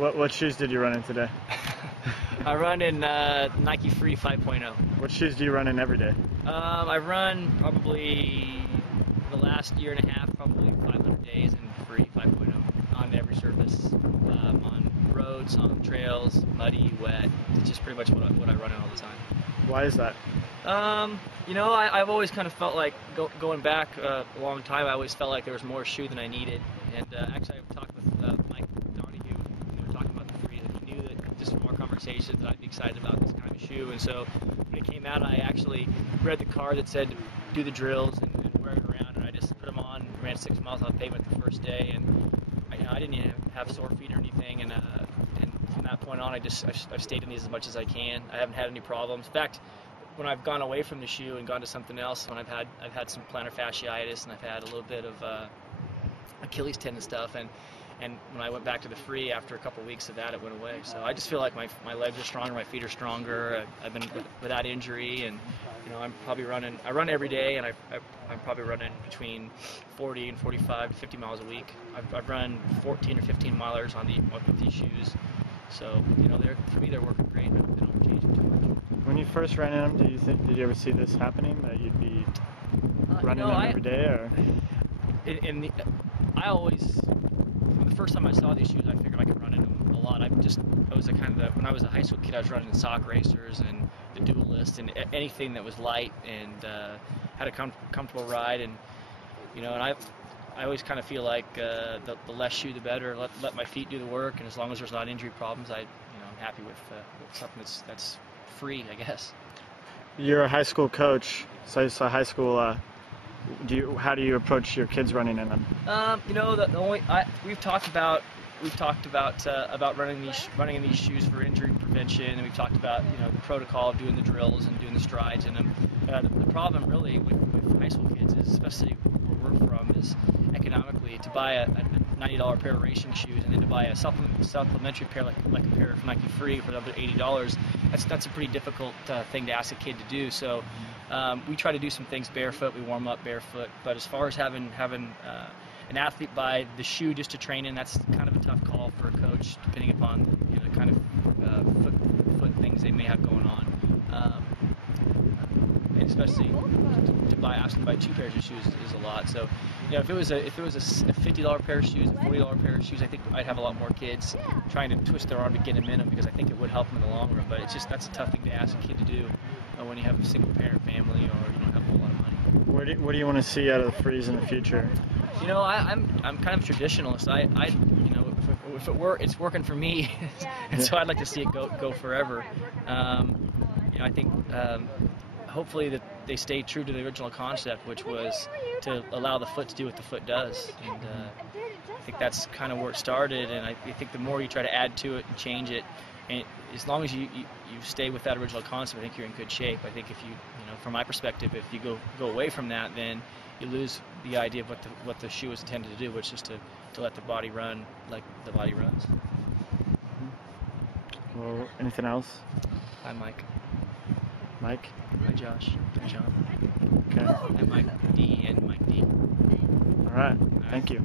What shoes did you run in today? I run in Nike Free 5.0. What shoes do you run in every day? I run probably the last year and a half, probably 500 days in Free 5.0 on every surface, on roads, on trails, muddy, wet. It's just pretty much what I run in all the time. Why is that? I've always kind of felt like, going back a long time, I always felt like there was more shoe than I needed. And actually, I've talked with Mike, talking about the Free, and he knew that just from our conversations that I'd be excited about this kind of shoe. And so when it came out, I actually read the card that said do the drills and wear it around, and I just put them on, ran 6 miles on pavement the first day, and I didn't even have sore feet or anything. And from that point on, I've stayed in these as much as I can. I haven't had any problems. In fact, when I've gone away from the shoe and gone to something else, when I've had some plantar fasciitis and I've had a little bit of Achilles tendon stuff, and when I went back to the Free after a couple of weeks of that, it went away. So I just feel like my legs are stronger, my feet are stronger. I've been without injury, and I'm probably running. I run every day, and I'm probably running between 40 and 45 to 50 miles a week. I've run 14 or 15 milers with these shoes. So for me they're working great. They don't change them too much. When you first ran in them, did you ever see this happening, that you'd be running them every day, or? I always, from the first time I saw these shoes, I figured I could run in them a lot. When I was a high school kid, I was running in sock racers and the Duelist and anything that was light and had a comfortable ride. And I always kind of feel like the less shoe, the better. Let my feet do the work, and as long as there's not injury problems, I'm happy with something that's free, I guess. You're a high school coach, so high school. How do you approach your kids running in them? We've talked about running in these shoes for injury prevention, and we've talked about the protocol of doing the drills and doing the strides in them. The problem really with high school kids is, especially where we're from, is economically to buy a $90 pair of racing shoes and then to buy a supplementary pair like a pair of Nike Free for another $80. That's a pretty difficult thing to ask a kid to do. So we try to do some things barefoot. We warm up barefoot. But as far as having an athlete buy the shoe just to train in, that's kind of a tough call for a coach, depending upon the kind of foot things they may have going on. And especially asking to buy 2 pairs of shoes is a lot. So, if it was a $50 pair of shoes, a $40 pair of shoes, I think I'd have a lot more kids trying to twist their arm to get them in them, because I think it would help them in the long run. But that's a tough thing to ask a kid to do when you have a single parent family or you don't have a whole lot of money. What do you want to see out of the Frees in the future? I'm kind of a traditionalist. If it works, it's working for me, and so I'd like to see it go forever. I think hopefully that they stay true to the original concept, which was to allow the foot to do what the foot does. And I think that's kind of where it started, and I think the more you try to add to it and change it, and as long as you stay with that original concept, I think you're in good shape. I think if from my perspective, if you go away from that, then you lose the idea of what the shoe is intended to do, which is to let the body run like the body runs. Well, anything else? Hi, Mike. Mike? Hi, Josh. Hi, John. Okay. And Mike D and Mike D. All right. Thank you.